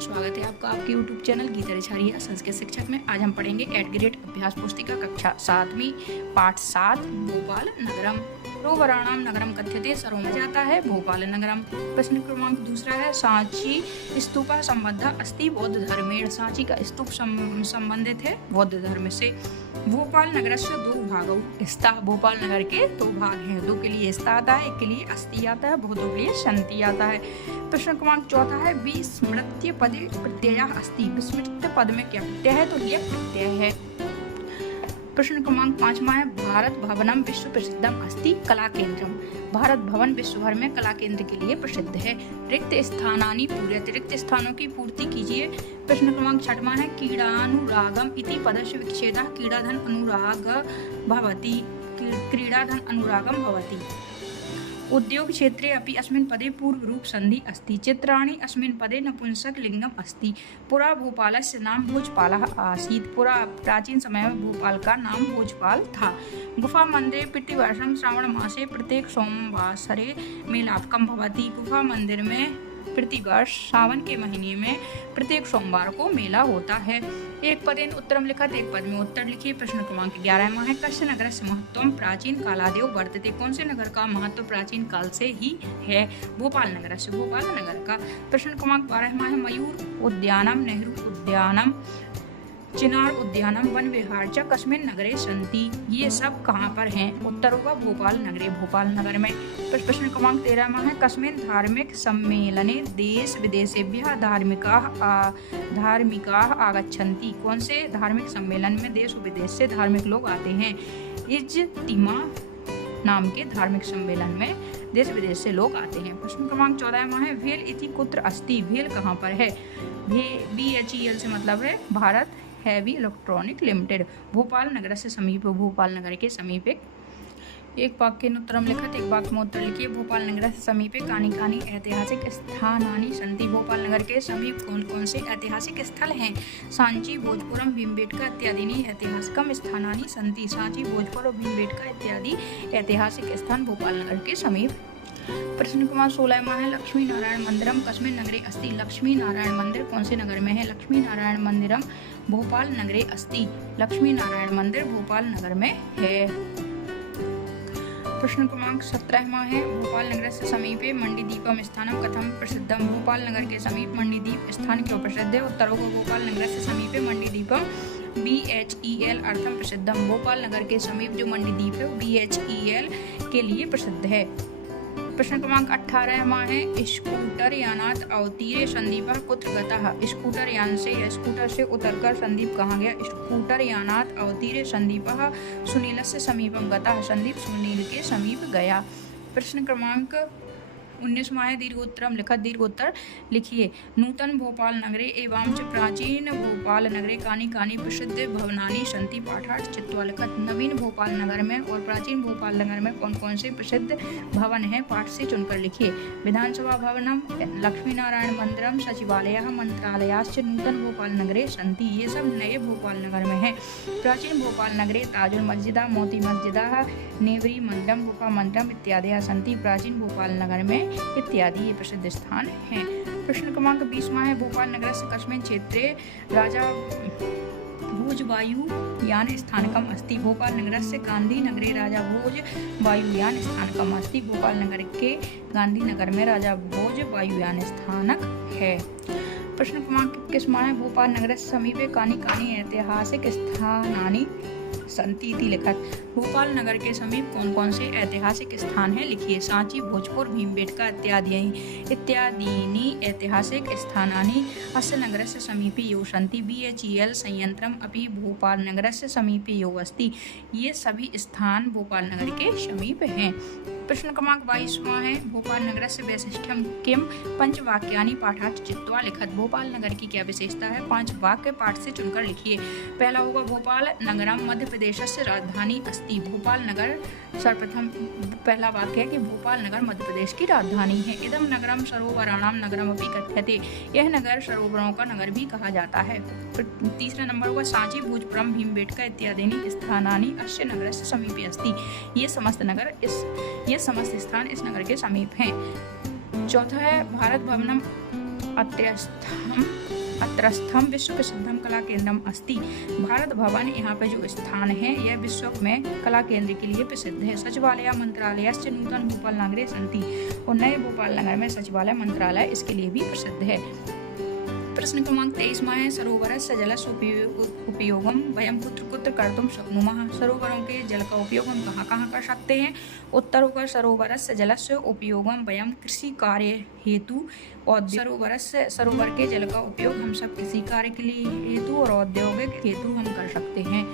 बच्चों, स्वागत है आपका आपके YouTube चैनल गीता रिछारिया संस्कृत शिक्षक में। आज हम पढ़ेंगे 8th ग्रेड अभ्यास पुस्तिका कक्षा 7वीं पाठ 7 भोपाल नगरम। रोवराणाम नगरम कथ्यते सर्व में जाता है भोपाल नगरम। प्रश्न क्रमांक दूसरा है सांची स्तूपा संबद्ध अस्ति बौद्ध धर्मेण। सांची का स्तूप संबंधित है बौद्ध धर्म से। भोपाल नगर से दो भागों स्था। भोपाल नगर के दो भाग हैं, दो के लिए स्था आता है, एक के लिए अस्थि आता है, बहुतों के लिए संति आता है। प्रश्न क्रमांक चौथा है विस्मृत्य पदे प्रत्यय अस्ति। विस्मृत्य पद में क्या प्रत्यय है? तो यह प्रत्यय है। प्रश्न क्रमांक 5वां है भारत भवनम विश्व प्रसिद्धम अस्ति कला केंद्रम। भारत भवन विश्व भर में कला केंद्र के लिए प्रसिद्ध है। रिक्त स्थानानि पूर्यते। रिक्त स्थानों की पूर्ति कीजिए। प्रश्न क्रमांक 6वां है क्रीडानुरागम इति पदस्य विच्छेदः क्रीडाधन अनुराग भवति। क्रीडाधन अनुरागम भवति। उद्योग क्षेत्रे अपि अस्मिन् पदे पूर्व रूप संधि अस्ति। चित्राणि अस्मिन् पदे नपुंसक लिंगम अस्ति। पुरा भोपालस्य नाम भोजपालः आसीत्। पुरा प्राचीन समय में भोपाल का नाम भोजपाल था। गुफा मंदिरे प्रतिवर्षं श्रावण मासे प्रत्येक सोमवासरे मेलापकम भवति। गुफा मंदिर में प्रतिवर्ष सावन के महीने में प्रत्येक सोमवार को मेला होता है। एक पदेन उत्तरम लिखत, एक पद में उत्तर लिखिए। प्रश्न क्रमांक 11वां है कस्य नगरस्य महत्वम प्राचीन कालादेव वर्तते। कौन से नगर का महत्व प्राचीन काल से ही है? भोपाल नगर से, भोपाल नगर का। प्रश्न क्रमांक 12वां है मयूर उद्यानम नेहरू उद्यानम चिनार उद्यानम वन विहार च कस्मिन् नगरे सन्ति। ये सब कहाँ पर हैं? उत्तर होगा भोपाल नगरे, भोपाल नगर में। प्रश्न क्रमांक 13वां है कस्मिन् धार्मिक सम्मेलने देश विदेशेभ्यः धार्मिकाः आगच्छन्ति। कौन से धार्मिक सम्मेलन में देश विदेश से धार्मिक लोग आते हैं? इज्तिमा नाम के धार्मिक सम्मेलन में देश विदेश से लोग आते हैं। प्रश्न क्रमांक 14वां है भेल इति कुत्र अस्ति। भेल कहाँ पर है? BHEL से मतलब है Bharat heavy electronic limited. Bhopal नगर से समीप, भोपाल नगर के समीप। एक वाक्य उत्तरम लिखत, एक वाक्य में उत्तर लिखिए। भोपाल नगर से समीपे कानि कानि ऐतिहासिक स्थानानि सन्ति। भोपाल नगर के समीप कौन कौन से ऐतिहासिक स्थल हैं? सांची भोजपुरम भीमबेटका इत्यादि ऐतिहासिकम स्थानानि सन्ति। सांची भोजपुर और भीमबेटका इत्यादि ऐतिहासिक स्थान भोपाल नगर के समीप। प्रश्न क्रमांक 16वां है लक्ष्मी नारायण मंदिरम कस्मिन् नगरे अस्ति। लक्ष्मी नारायण मंदिर कौन से नगर में है? लक्ष्मी नारायण मंदिरम भोपाल नगरे अस्ति। लक्ष्मी नारायण मंदिर भोपाल नगर में है। प्रश्न क्रमांक 17वां है भोपाल नगर से समीपे मंडीदीपम स्थानम कथम प्रसिद्धम। भोपाल नगर के समीप मंडीदीप स्थान क्यों प्रसिद्ध है? उत्तर होगा भोपाल नगर से समीपे मंडीदीपम BHEL अर्थम प्रसिद्धम। भोपाल नगर के समीप जो मंडीदीप है वो BHEL के लिए प्रसिद्ध है। प्रश्न क्रमांक 18वां है स्कूटर यानात अवतीर्य संदीपः कुत्र गतः। स्कूटर यान से या स्कूटर से उतरकर संदीप कहाँ गया? स्कूटर यानात अवतीर्य संदीपः सुनीलस्य समीपम गतः। संदीप सुनील के समीप गया। प्रश्न क्रमांक 19वां है दीर्घोत्तरम लिखत, दीर्घोत्तर लिखिए। नूतन भोपाल नगरे एवं च प्राचीन भोपाल नगरे कानि कानि प्रसिद्ध भवनानि सन्ति। पाठार्थ चित्वा लिखत। नवीन भोपाल नगर में और प्राचीन भोपाल नगर में कौन कौन से प्रसिद्ध भवन हैं? पाठ से चुनकर लिखिए। विधानसभा भवनम लक्ष्मी नारायण मंदिरम सचिवालयः मंत्रालयाश्च नूतन भोपाल नगरे सन्ति। ये सब नए भोपाल नगर में है। प्राचीन भोपाल नगरे ताजुल मस्जिदा मोती मस्जिदा नेवरी मंदिरम गुफा मंदिरम इत्यादि सन्ति। प्राचीन भोपाल नगर में इत्यादि ये प्रसिद्ध स्थान हैं। प्रश्न क्रमांक 20वां है भोपाल नगर से कस्मिन् क्षेत्रे राजा भोज वायुयान स्थानकम अस्ति। भोपाल नगर से गांधी नगरे राजा भोज वायुयान स्थानकम अस्ति। भोपाल नगर के गांधी नगर में राजा भोज वायुयान स्थानक है। प्रश्न क्रमांक 21वां है भोपाल नगर से समीपे कानि कानि ऐतिहासिक स्थानानि सन्ति इति लिखत। भोपाल नगर के समीप कौन कौन से ऐतिहासिक स्थान हैं? लिखिए। सांची भोजपुर भीमबेटका इत्यादीनि ऐतिहासिक स्थानानि अस्य नगरस्य समीपे एव सन्ति। BHEL संयंत्रम अपि भोपाल नगरस्य समीपे एव अस्ति। ये सभी स्थान भोपाल नगर के समीप हैं। प्रश्न क्रमांक 22वां है भोपाल नगर से वैशिष्ट्यम किम पंचवाक्यानि पाठार्थ चित्वा लिखत। भोपाल नगर की क्या विशेषता है? 5 वाक्य पाठ से चुनकर लिखिए। पहला होगा भोपाल नगरम मध्य प्रदेश से राजधानी अस्ति। भोपाल नगर सर्वप्रथम पहला वाक्य है कि भोपाल नगर मध्य प्रदेश की राजधानी है। इदम नगरम सरोवराणाम नगरम अपि कथ्यते। यह नगर सरोवरों का नगर भी कहा जाता है। तीसरा नंबर हुआ सांची भोजपुरम भीमबेटका इत्यादि स्थानानि अस्य नगरस्य समीपे अस्ति। ये समस्त स्थान इस नगर के समीप हैं। चौथा है भारत भवनम अत्रस्थम विश्व प्रसिद्धम कला केंद्रम अस्ति। भारत भवन यहाँ पे जो स्थान है यह विश्व में कला केंद्र के लिए प्रसिद्ध है। सचिवालय मंत्रालय नूतन भोपाल नगरे सन्ति, और नए भोपाल नगर में सचिवालय मंत्रालय इसके लिए भी प्रसिद्ध है। प्रश्न क्रमांक 23 है सरोवरस्य जलस्य उपयोगम वयम कुत्र कुत्र कर्तुं शक्नुमः। सरोवरों के जल का उपयोग हम कहाँ कहाँ कर सकते हैं। उत्तर होगा सरोवरस्य जलस्य उपयोगम वयम कृषि कार्य हेतु, और सरोवर के जल का उपयोग हम सब कृषि कार्य के लिए हेतु और औद्योगिक हेतु हम कर सकते हैं।